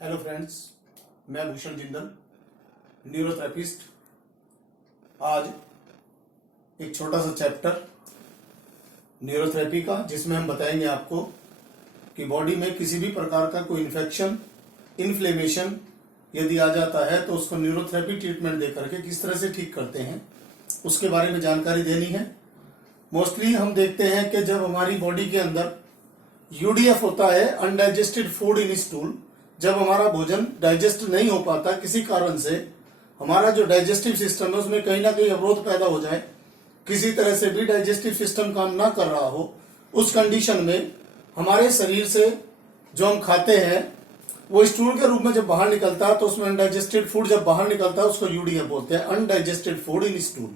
Hello friends, मैं Bhushan Jindal, neurotherapist. आज एक छोटा सा चैप्टर न्यूरोथेरेपी का, जिसमें हम बताएंगे आपको कि बॉडी में किसी भी प्रकार का कोई इन्फेक्शन, इन्फ्लेमेशन यदि आ जाता है तो उसको न्यूरोथेरेपी ट्रीटमेंट दे करके किस तरह से ठीक करते हैं, उसके बारे में जानकारी देनी है। मोस्टली हम देखते हैं कि जब हमारी बॉडी के अंदर यूडीएफ होता है, अनडाइजेस्टेड फूड इन स्टूल, जब हमारा भोजन डाइजेस्ट नहीं हो पाता किसी कारण से, हमारा जो डाइजेस्टिव सिस्टम है उसमें कहीं ना कहीं अवरोध पैदा हो जाए, किसी तरह से भी डाइजेस्टिव सिस्टम काम ना कर रहा हो, उस कंडीशन में हमारे शरीर से जो हम खाते हैं वो स्टूल के रूप में जब बाहर निकलता है तो उसमें अनडाइजेस्टेड फूड जब बाहर निकलता है उसको यूडीएफ बोलते हैं, undigested food in stool.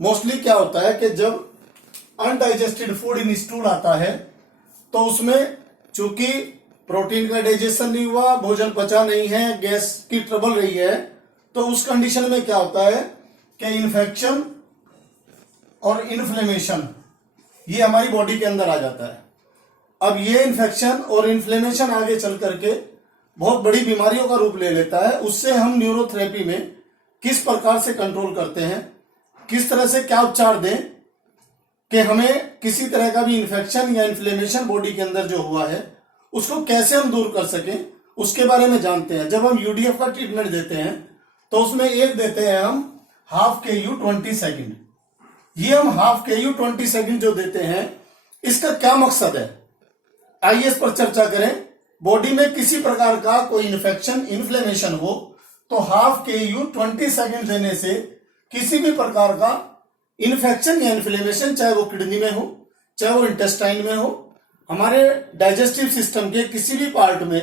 Mostly क्या होता है कि जब अनडाइजेस्टेड फूड इन स्टूल आता है तो उसमें चूंकि प्रोटीन का डाइजेशन नहीं हुआ, भोजन पचा नहीं है, गैस की ट्रबल रही है, तो उस कंडीशन में क्या होता है कि इन्फेक्शन और इन्फ्लेमेशन ये हमारी बॉडी के अंदर आ जाता है। अब ये इन्फेक्शन और इन्फ्लेमेशन आगे चल करके बहुत बड़ी बीमारियों का रूप ले लेता है। उससे हम न्यूरोथेरेपी में किस प्रकार से कंट्रोल करते हैं, किस तरह से क्या उपचार दें कि हमें किसी तरह का भी इन्फेक्शन या इन्फ्लेमेशन बॉडी के अंदर जो हुआ है उसको कैसे हम दूर कर सकें, उसके बारे में जानते हैं। जब हम यूडीएफ का ट्रीटमेंट देते हैं तो उसमें एक देते हैं हम हाफ KU 20 सेकेंड। ये हम हाफ KU 20 सेकेंड जो देते हैं, इसका क्या मकसद है, आइए इस पर चर्चा करें। बॉडी में किसी प्रकार का कोई इन्फेक्शन, इन्फ्लेमेशन हो तो हाफ KU 20 सेकेंड देने से किसी भी प्रकार का इन्फेक्शन या इन्फ्लेमेशन, चाहे वो किडनी में हो, चाहे वो इंटेस्टाइन में हो, हमारे डाइजेस्टिव सिस्टम के किसी भी पार्ट में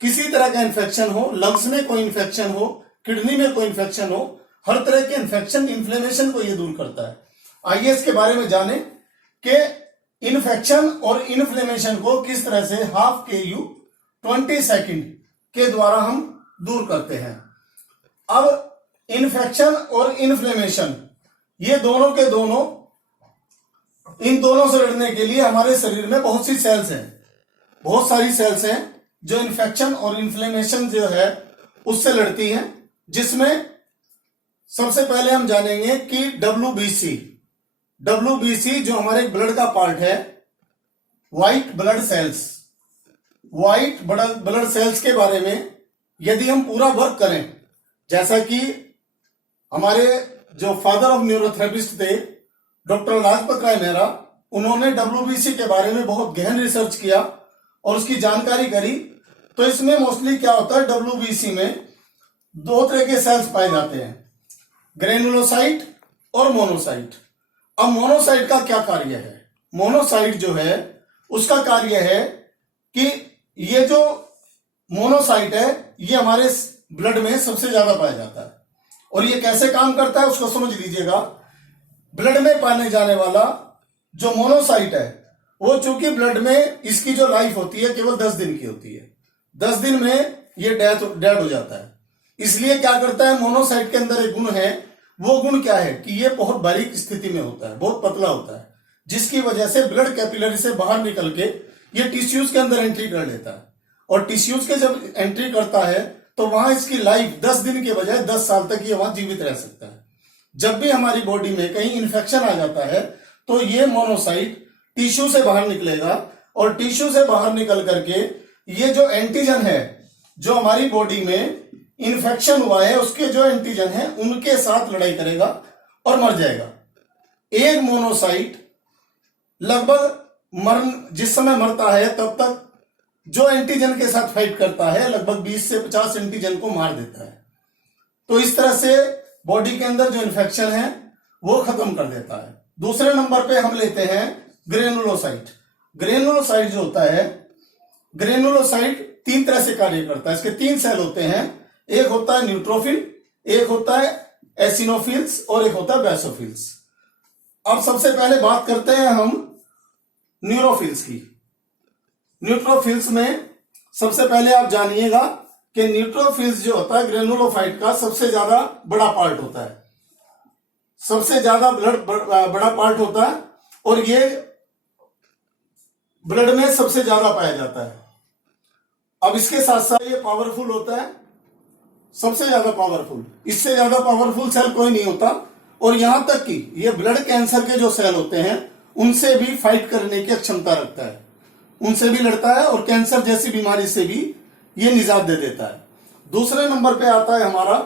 किसी तरह का इन्फेक्शन हो, लंग्स में कोई इन्फेक्शन हो, किडनी में कोई इन्फेक्शन हो, हर तरह के इन्फेक्शन, इन्फ्लेमेशन को ये दूर करता है। आइए इसके बारे में जानें कि इन्फेक्शन और इन्फ्लेमेशन को किस तरह से हाफ KU 20 सेकेंड के द्वारा हम दूर करते हैं। अब इन्फेक्शन और इन्फ्लेमेशन ये दोनों के दोनों, इन दोनों से लड़ने के लिए हमारे शरीर में बहुत सी सेल्स हैं, बहुत सारी सेल्स हैं जो इन्फेक्शन और इन्फ्लेमेशन जो है उससे लड़ती हैं। जिसमें सबसे पहले हम जानेंगे कि WBC जो हमारे ब्लड का पार्ट है, white blood cells, white blood cells के बारे में यदि हम पूरा वर्क करें, जैसा कि हमारे जो फादर ऑफ न्यूरोथेरेपिस्ट थे डॉक्टर लाजपत राय मेहरा, उन्होंने WBC के बारे में बहुत गहन रिसर्च किया और उसकी जानकारी करी। तो इसमें मोस्टली क्या होता है, WBC में दो तरह के सेल्स पाए जाते हैं, ग्रेनुलोसाइट और मोनोसाइट। अब मोनोसाइट का क्या कार्य है, मोनोसाइट जो है उसका कार्य है कि ये जो मोनोसाइट है ये हमारे ब्लड में सबसे ज्यादा पाया जाता है। और ये कैसे काम करता है उसको समझ लीजिएगा। ब्लड में पाने जाने वाला जो मोनोसाइट है वो चूंकि ब्लड में इसकी जो लाइफ होती है केवल 10 दिन की होती है, 10 दिन में ये डेड हो जाता है। इसलिए क्या करता है, मोनोसाइट के अंदर एक गुण है, वो गुण क्या है कि ये बहुत बारीक स्थिति में होता है, बहुत पतला होता है, जिसकी वजह से ब्लड कैपिलरी से बाहर निकल के ये टिश्यूज के अंदर एंट्री कर लेता है। और टिश्यूज के जब एंट्री करता है तो वहां इसकी लाइफ 10 दिन के बजाय 10 साल तक ये वहां जीवित रह सकता है। जब भी हमारी बॉडी में कहीं इन्फेक्शन आ जाता है तो ये मोनोसाइट टिश्यू से बाहर निकलेगा और टिश्यू से बाहर निकल करके ये जो एंटीजन है, जो हमारी बॉडी में इन्फेक्शन हुआ है उसके जो एंटीजन है उनके साथ लड़ाई करेगा और मर जाएगा। एक मोनोसाइट लगभग जिस समय मरता है तब तक जो एंटीजन के साथ फाइट करता है लगभग 20 से 50 एंटीजन को मार देता है। तो इस तरह से बॉडी के अंदर जो इन्फेक्शन है वो खत्म कर देता है। दूसरे नंबर पे हम लेते हैं ग्रेनुलोसाइट। ग्रेनुलोसाइट जो होता है, ग्रेनुलोसाइट 3 तरह से कार्य करता है। इसके 3 सेल होते हैं, एक होता है न्यूट्रोफिल, एक होता है एसिनोफिल्स और एक होता है बेसोफिल्स। अब सबसे पहले बात करते हैं हम न्यूरोफिल्स की। न्यूट्रोफिल्स में सबसे पहले आप जानिएगा कि न्यूट्रोफिल्स जो होता है ग्रेनुलोफाइट का सबसे ज्यादा बड़ा पार्ट होता है, सबसे ज्यादा बड़ा पार्ट होता है और ये ब्लड में सबसे ज्यादा पाया जाता है। अब इसके साथ साथ ये पावरफुल होता है, सबसे ज्यादा पावरफुल, इससे ज्यादा पावरफुल सेल कोई नहीं होता। और यहां तक कि ये ब्लड कैंसर के जो सेल होते हैं उनसे भी फाइट करने की क्षमता रखता है, उनसे भी लड़ता है और कैंसर जैसी बीमारी से भी ये निजात दे देता है। दूसरे नंबर पे आता है हमारा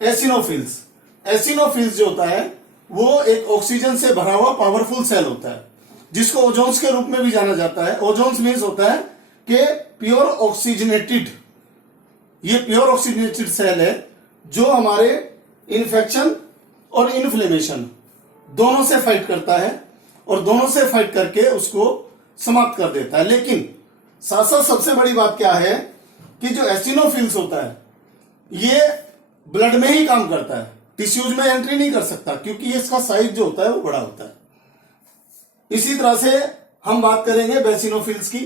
एसिनोफिल्स। एसिनोफिल्स जो होता है वो एक ऑक्सीजन से भरा हुआ पावरफुल सेल होता है, जिसको ओजोन्स के रूप में भी जाना जाता है। ओजोन्स मीन्स होता है कि प्योर ऑक्सीजनेटेड, ये प्योर ऑक्सीजनेटेड सेल है जो हमारे इन्फेक्शन और इन्फ्लेमेशन दोनों से फाइट करता है और दोनों से फाइट करके उसको समाप्त कर देता है। लेकिन साथ साथ सबसे बड़ी बात क्या है कि जो एसिनोफिल्स होता है ये ब्लड में ही काम करता है, टिश्यूज में एंट्री नहीं कर सकता क्योंकि इसका साइज जो होता है वो बड़ा होता है। इसी तरह से हम बात करेंगे बेसिनोफिल्स की।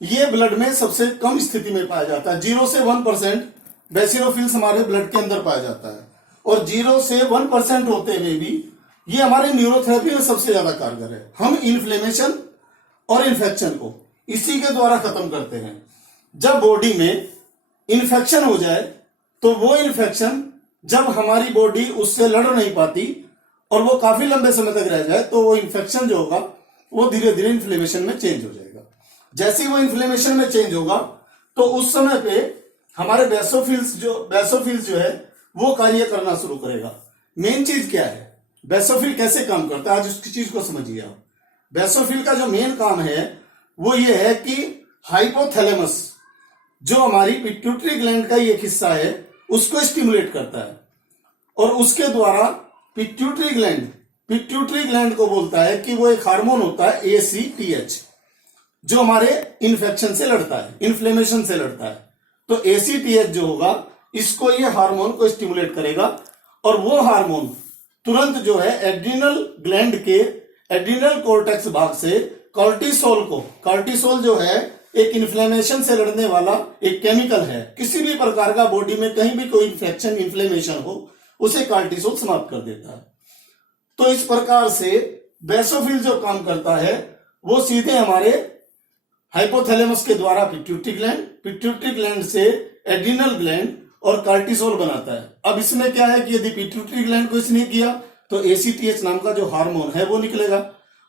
ये ब्लड में सबसे कम स्थिति में पाया जाता है, 0 से 1% बेसिनोफिल्स हमारे ब्लड के अंदर पाया जाता है। और 0 से 1% होते हुए भी ये हमारे न्यूरोथेरेपी में सबसे ज्यादा कारगर है। हम इन्फ्लेमेशन और इन्फेक्शन को इसी के द्वारा खत्म करते हैं। जब बॉडी में इन्फेक्शन हो जाए तो वो इन्फेक्शन जब हमारी बॉडी उससे लड़ नहीं पाती और वो काफी लंबे समय तक रह जाए तो वो इन्फेक्शन जो होगा वो धीरे धीरे इन्फ्लेमेशन में चेंज हो जाएगा। जैसे ही वो इन्फ्लेमेशन में चेंज होगा तो उस समय पे हमारे बेसोफिल्स जो है वो कार्य करना शुरू करेगा। मेन चीज क्या है, बेसोफिल कैसे काम करता है, आज उसकी चीज को समझिए आप। बेसोफिल का जो मेन काम है वो ये है कि हाइपोथैलेमस जो हमारी पिट्यूटरी ग्लैंड का एक हिस्सा है उसको स्टिमुलेट करता है और उसके द्वारा पिट्यूटरी ग्लैंड को बोलता है कि वो एक हार्मोन होता है ACTH जो हमारे इन्फेक्शन से लड़ता है, इन्फ्लेमेशन से लड़ता है। तो ACTH जो होगा इसको ये हार्मोन को स्टिमुलेट करेगा और वो हार्मोन तुरंत जो है एड्रिनल ग्लैंड के एड्रिनल कोर्टेक्स भाग से कॉर्टिसोल जो है एक इन्फ्लेमेशन से लड़ने वाला एक केमिकल है। किसी भी प्रकार का बॉडी में कहीं भी कोई इन्फेक्शन इन्फ्लेमेशन हो उसे कॉर्टिसोल समाप्त कर देता है। तो इस प्रकार से बेसोफिल जो काम करता है वो सीधे हमारे हाइपोथैलेमस के द्वारा पिट्यूटरी ग्लैंड से एड्रिनल ग्लैंड और कॉर्टिसोल बनाता है। अब इसमें क्या है कि यदि पिट्यूटरी ग्लैंड को इसने किया तो ACTH नाम का जो हार्मोन है वो निकलेगा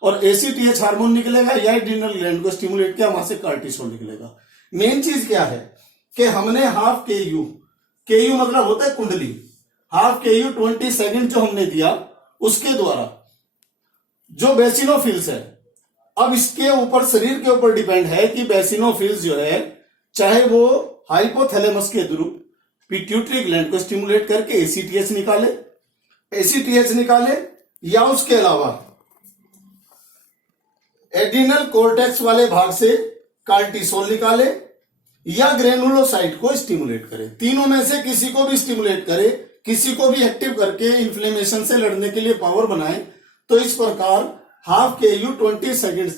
और ACTH हार्मोन निकलेगा या एड्रिनल ग्लैंड को स्टिमुलेट किया, वहां से कॉर्टिसोल निकलेगा। मेन चीज क्या है कि हमने हाफ KU मतलब होता है कुंडली, हाफ KU 20 सेकेंड जो हमने दिया उसके द्वारा जो बेसिनोफिल्स है, अब इसके ऊपर शरीर के ऊपर डिपेंड है कि बेसिनोफिल्स जो है चाहे वो हाइपोथैलेमस के थ्रू पिट्यूटरी ग्लैंड को स्टिमुलेट करके ACTH निकाले या उसके अलावा एड्रिनल कोर्टेक्स वाले भाग से कॉर्टिसोल निकाले या ग्रेनुलोसाइट को स्टिमुलेट करे। तीनों में से किसी को भी स्टिमुलेट करे, किसी को भी एक्टिव करके इन्फ्लेमेशन से लड़ने के लिए पावर बनाए। तो इस प्रकार हाफ KU 20 सेकेंड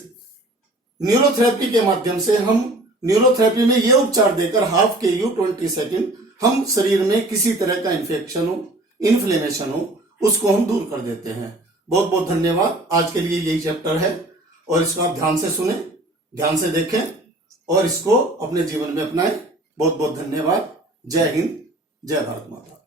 न्यूरोथेरेपी के माध्यम से हम न्यूरोथेरेपी में ये उपचार देकर हाफ KU 20 सेकेंड हम शरीर में किसी तरह का इन्फेक्शन हो, इन्फ्लेमेशन हो, उसको हम दूर कर देते हैं। बहुत बहुत धन्यवाद। आज के लिए यही चैप्टर है और इसको आप ध्यान से सुने, ध्यान से देखें और इसको अपने जीवन में अपनाएं। बहुत बहुत धन्यवाद। जय हिंद, जय भारत माता।